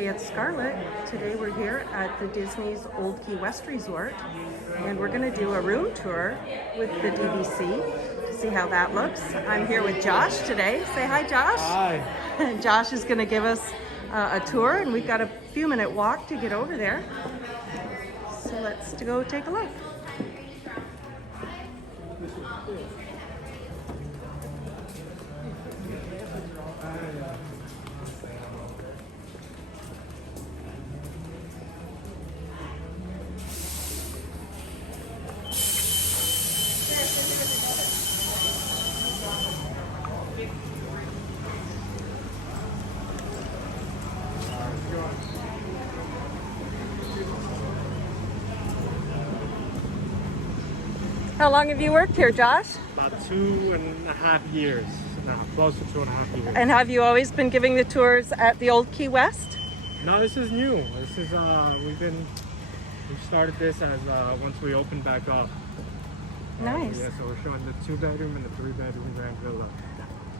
Hey, it's Scarlett. Today we're here at the Disney's Old Key West Resort, and we're going to do a room tour with the DVC to see how that looks. I'm here with Josh today. Say hi, Josh. Hi. Josh is going to give us a tour, and we've got a few minute walk to get over there. So let's go take a look. How long have you worked here, Josh? About 2.5 years now, close to 2.5 years. And have you always been giving the tours at the Old Key West? No, this is new. This is we started this as once we opened back up. Nice. Yeah, so we're showing the 2-bedroom and the 3-bedroom grand villa.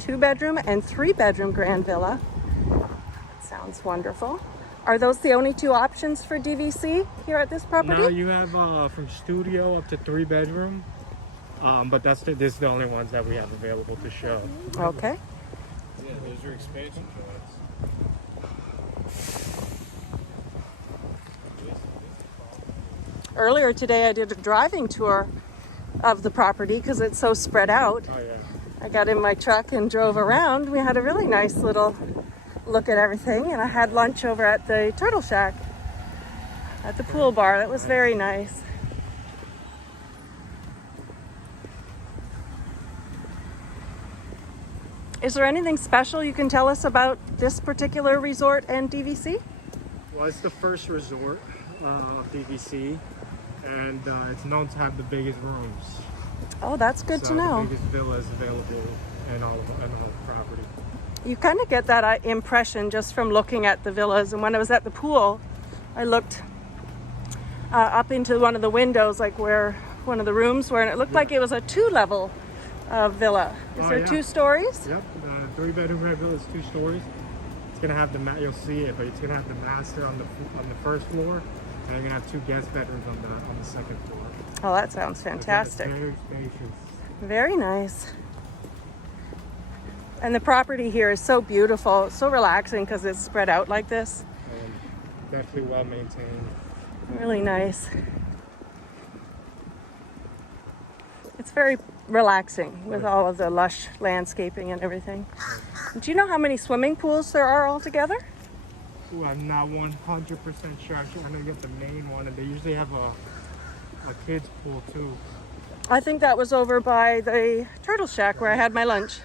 2-bedroom and 3-bedroom grand villa. That sounds wonderful. Are those the only two options for DVC here at this property? No, you have from studio up to 3-bedroom, but this is the only ones that we have available to show. Okay. Yeah, those are expansion joints. Earlier today I did a driving tour of the property because it's so spread out. Oh yeah. I got in my truck and drove around. We had a really nice little look at everything, and I had lunch over at the Turtle Shack at the pool bar. That was very nice. Is there anything special you can tell us about this particular resort and DVC? Well, it's the first resort of DVC, and it's known to have the biggest rooms. Oh, that's good to know. The biggest villas available in all the property. You kind of get that impression just from looking at the villas. And when I was at the pool, I looked up into one of the windows, like where one of the rooms were, and it looked like it was a 2-level villa. Is there 2 stories? Yep, the 3-bedroom grand villa is 2 stories. It's gonna have you'll see it, but it's gonna have the master on the first floor, and you're gonna have 2 guest bedrooms on the second floor. Oh, that sounds fantastic. It's very spacious. Very nice. And the property here is so beautiful, it's so relaxing because it's spread out like this. Definitely well maintained. Really nice. It's very relaxing with all of the lush landscaping and everything. Do you know how many swimming pools there are altogether? Ooh, I'm not 100% sure. I know you get the main one, and they usually have a kids pool too. I think that was over by the Turtle Shack where I had my lunch.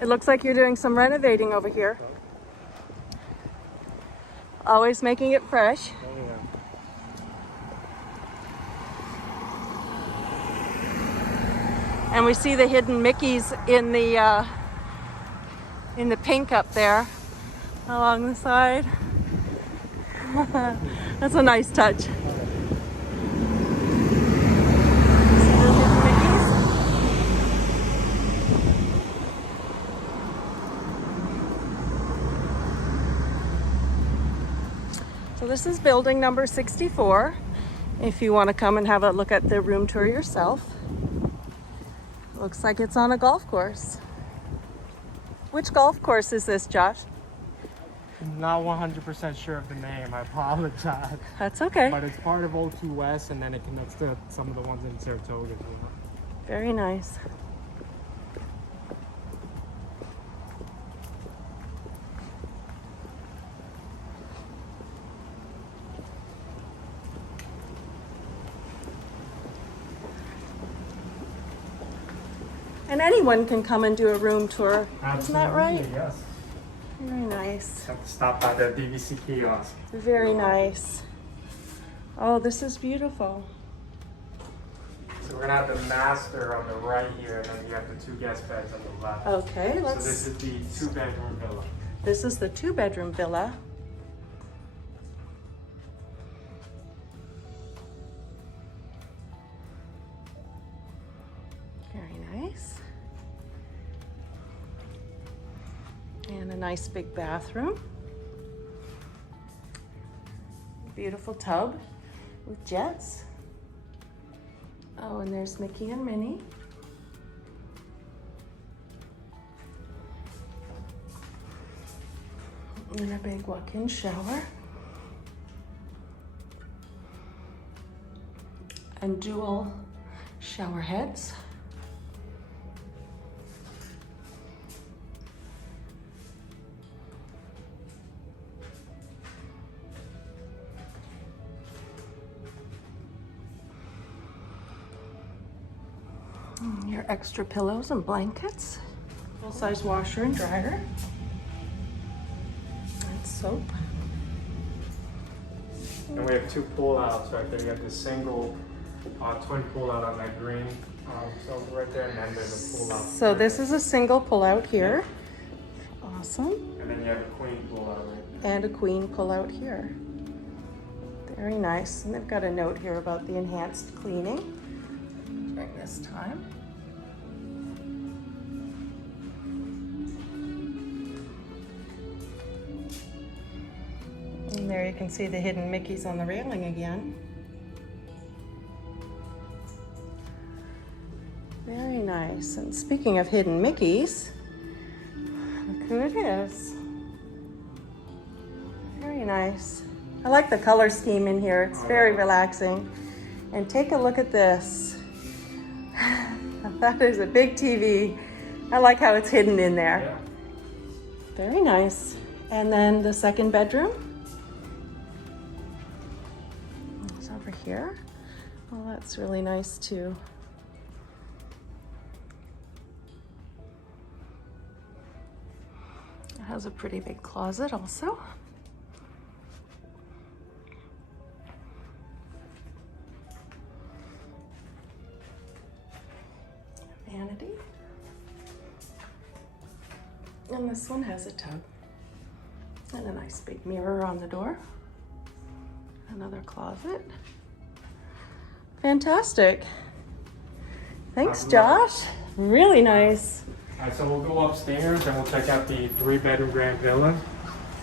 It looks like you're doing some renovating over here. Always making it fresh. Oh yeah. And we see the hidden Mickeys in the pink up there along the side. That's a nice touch. See the hidden Mickeys? So this is building number 64. If you want to come and have a look at the room tour yourself. Looks like it's on a golf course. Which golf course is this, Josh? I'm not 100% sure of the name. I apologize. That's okay. But it's part of Old Key West, and then it connects to some of the ones in Saratoga as well. Very nice. And anyone can come and do a room tour. Isn't that right? Yes. Very nice. Have to stop by the DVC kiosk. Very nice. Oh, this is beautiful. So we're gonna have the master on the right here, and then you have the 2 guest beds on the left. Okay, So this is the 2-bedroom villa. This is the 2-bedroom villa. nice big bathroom. Beautiful tub with jets. Oh, and there's Mickey and Minnie. And a big walk-in shower. And dual shower heads. And your extra pillows and blankets. Full-size washer and dryer. And soap. And we have two pull-outs right there. You have the single twin pull-out on that green so right there, and then there's a pull-out. So this is a single pull-out here. Awesome. And then you have a queen pull-out right there. And a queen pull-out here. Very nice. And they've got a note here about the enhanced cleaning during this time. And there you can see the hidden Mickeys on the railing again. Very nice. And speaking of hidden Mickeys, look who it is. Very nice. I like the color scheme in here. It's very relaxing. And take a look at this. That is a big TV. I like how it's hidden in there. Yeah. Very nice. And then the second bedroom. It's over here. Well, that's really nice too. It has a pretty big closet also. Vanity. And this one has a tub. And a nice big mirror on the door. Another closet. Fantastic. Thanks, Josh. Really nice. All right, so we'll go upstairs and we'll check out the 3-bedroom grand villa.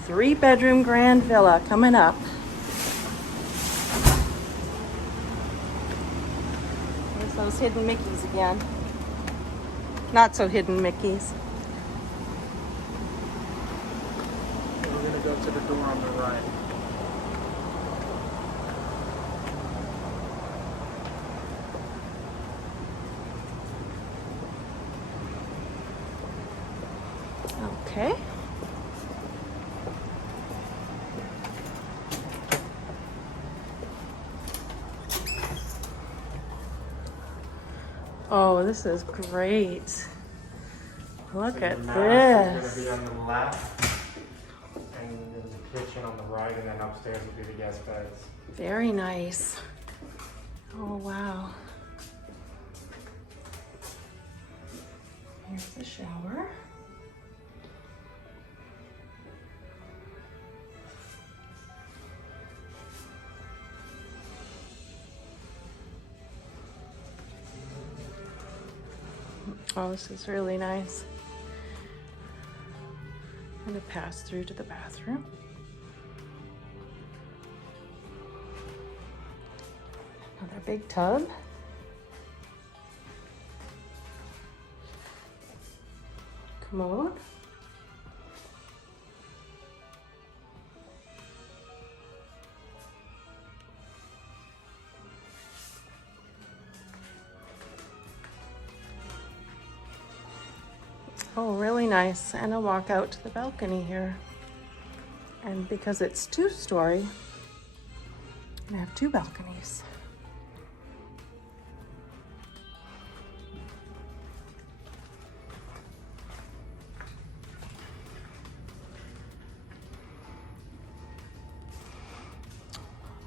3-bedroom grand villa coming up. There's those hidden Mickeys again. Not so hidden Mickeys. We're gonna go to the door on the right. Okay. Oh, this is great. Look at The master this. is gonna be on the left, and there's a kitchen on the right, and then upstairs will be the guest beds. Very nice. Oh, wow. Here's the shower. Oh, this is really nice. I'm gonna pass through to the bathroom. Another big tub. Commode. Oh, really nice. And a walk out to the balcony here. And because it's 2-story, I have 2 balconies.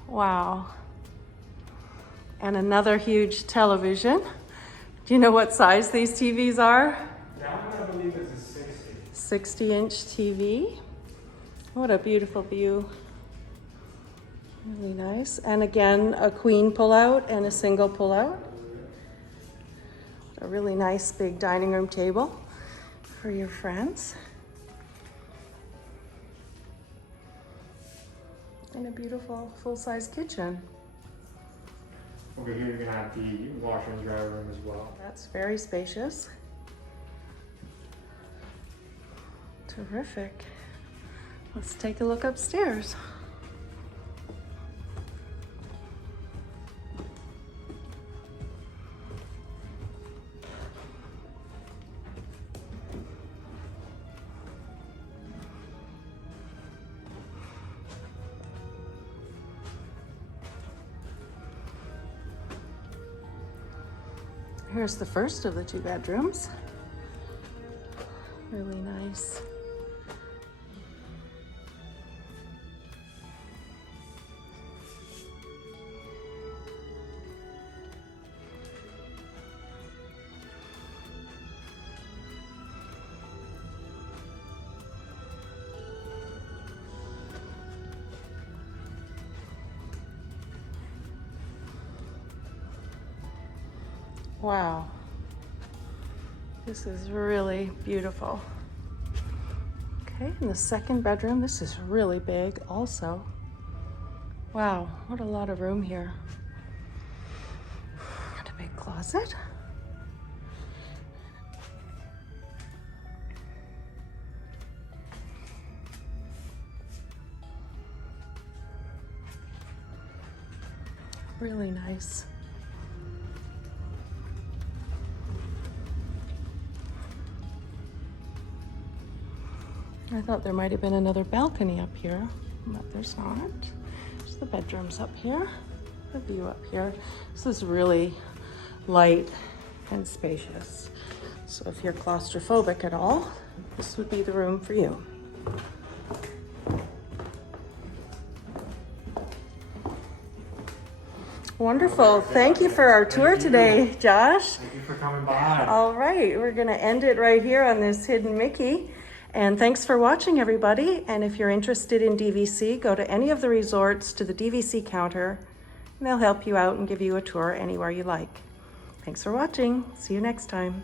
Wow. And another huge television. Do you know what size these TVs are? That one I believe is a 60. 60-inch TV. What a beautiful view. Really nice. And again, a queen pull-out and a single pull-out. A really nice big dining room table for your friends. And a beautiful full-size kitchen. Over here, you're gonna have the washer and dryer room as well. That's very spacious. Terrific. Let's take a look upstairs. Here's the first of the 2 bedrooms. Really nice. Wow, this is really beautiful. Okay, in the second bedroom, this is really big also. Wow, what a lot of room here. And a big closet. Really nice. I thought there might have been another balcony up here, but there's not. There's the bedrooms up here, the view up here. This is really light and spacious. So if you're claustrophobic at all, this would be the room for you. Wonderful. Thank you for our tour today, Josh. Thank you for coming by. All right, we're gonna end it right here on this hidden Mickey. And thanks for watching, everybody. And if you're interested in DVC, go to any of the resorts to the DVC counter, and they'll help you out and give you a tour anywhere you like. Thanks for watching. See you next time.